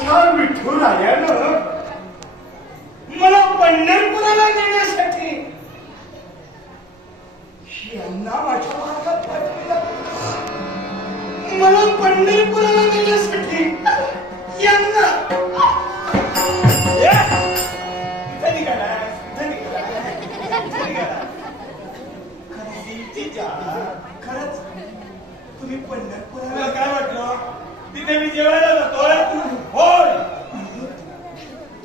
त्या विठुरायानं मला पंढरपुराला नेण्यासाठी यांना माझ्या मार्गात पाठवलं. मला पंढरपुराला नेण्यासाठी यांना खरंच तुम्ही पंढरपुराला काय वाटलं तिथे मी जेवायला जातोय. होय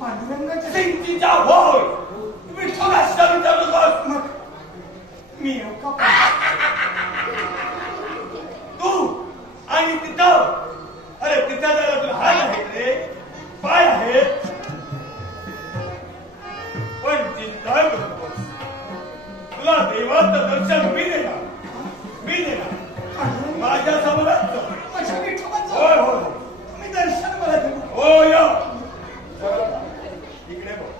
पांडुरंगाच्या सिंगतीचा होय विठ्ठलाचा विचारलं. मग मी येऊ का तू आणि तिथं? अरे तिथं जायला तुला हात आहेत रे, पाय आहेत, पण चिंता करू नकोस. तुला देवाचं दर्शन मी देणार, मी देणार माझ्या समोरच. होय होय तुम्ही दर्शन मला देऊ. हो या इकडे बघ.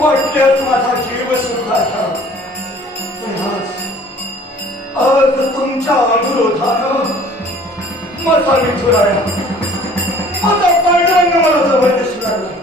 वाटल्यास माझा जीव सुद्धा आज तुमच्या अनुरोधानं माझा विठुराया माझा पांडुरंग मला जवळ दिसू लागला.